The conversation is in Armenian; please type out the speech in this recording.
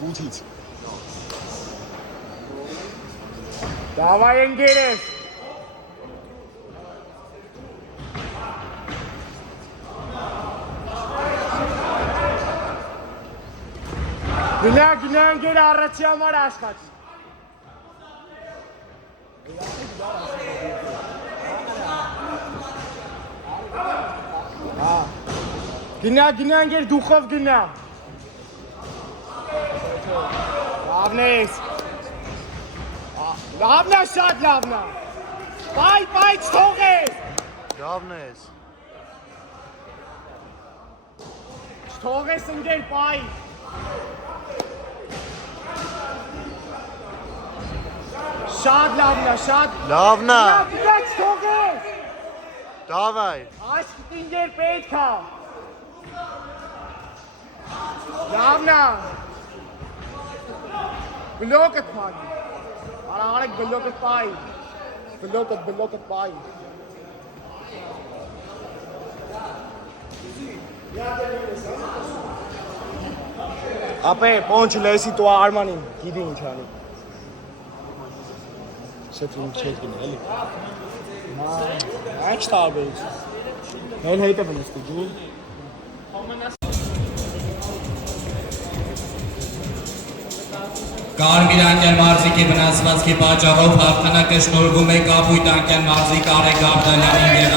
8-ից։ Давай ընկերեր։ Գնա ընկեր առաջի համար աշխատի։ Գնա ընկեր դուխով գնա։ Լավն ես։ Լավն է, շատ լավն է։ Բայ, չթողես։ Լավն ես։ Չթողես ընկեր, բայ։ Շատ լավն է, շատ։ Լավն է։ Գնա, չթողես։ Դավայ։ Աշկիտ ընկեր պետք է։ Լավն է։ Բլոկդ ման։ Արագ բլոկդ բայ։ Բլոկդ բայ։ Ապե, պոնչ լեսի տու արմանին, գիտի ինչ անի։ Սեթրում չետ գնա, էլի։ Այս տարբերություն։ Հել հետը բնստի, դու։ Կարմիր անկյան մարզիկի վնասվածքի պատճառով հաղթանակը շնորհվում է Կապույտ անկյան մարզիկ Արեգ Աբդալյանին և